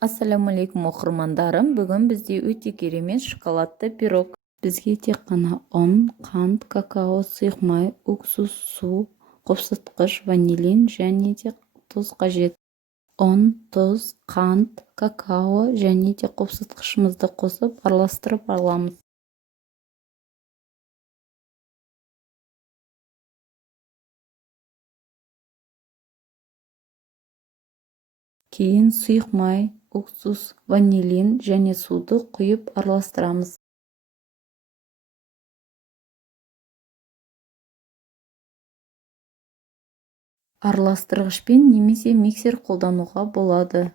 Ассалаумалейкум оқырмандарым, бүгін бізде өте керемет шоколадты пирог. Бізге тек қана ұн, қант, какао, сұйық май, уксус, су, қопсытқыш, ванилин және де тұз қажет. Ұн, тұз, қант, какао және де қопсытқышымызды қосып араластырып аламыз. Кейін сұйық май, уксус, ванилин және суды құйып араластырамыз. Араластырғышпен немесе миксер қолдануға болады.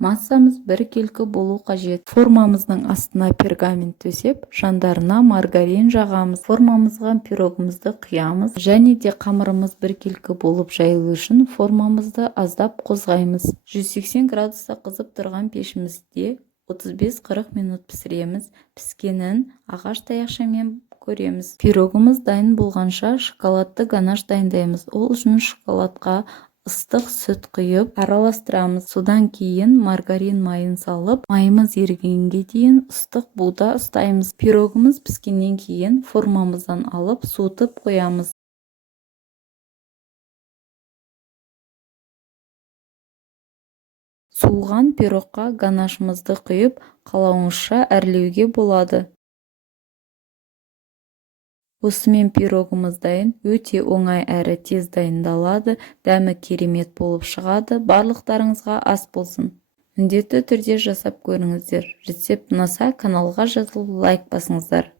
Массамыз біркелкі болу қажет. Формамыздың астына пергамент төсеп, жандарына маргарин жағамыз. Формамызға пирогымызды құямыз және де қамырымыз біркелкі болып жайылу үшін формамызды аздап қозғаймыз. 180 градуста қызып тұрған пешімізде 35-40 минут пісіреміз. Піскенін ағаш таяқшамен көреміз. Пирогымыз дайын болғанша шоколадты ганаш дайындаймыз. Ол үшін шоколадқа ыстық сүт құйып араластырамыз. Содан кейін маргарин майын салып, майымыз ерігенге дейін ыстық буда ұстаймыз. Пирогымыз піскеннен кейін формамыздан алып суытып қоямыз. Суыған пирогқа ганашымызды құйып, қалауыңызша әрлеуге болады. Осымен пирогымыз дайын, өте оңай әрі тез дайындалады, дәмі керемет болып шығады. Барлықтарыңызға ас болсын. Міндетті түрде жасап көріңіздер. Рецепт ұнаса, каналға жазылып лайк басыңыздар.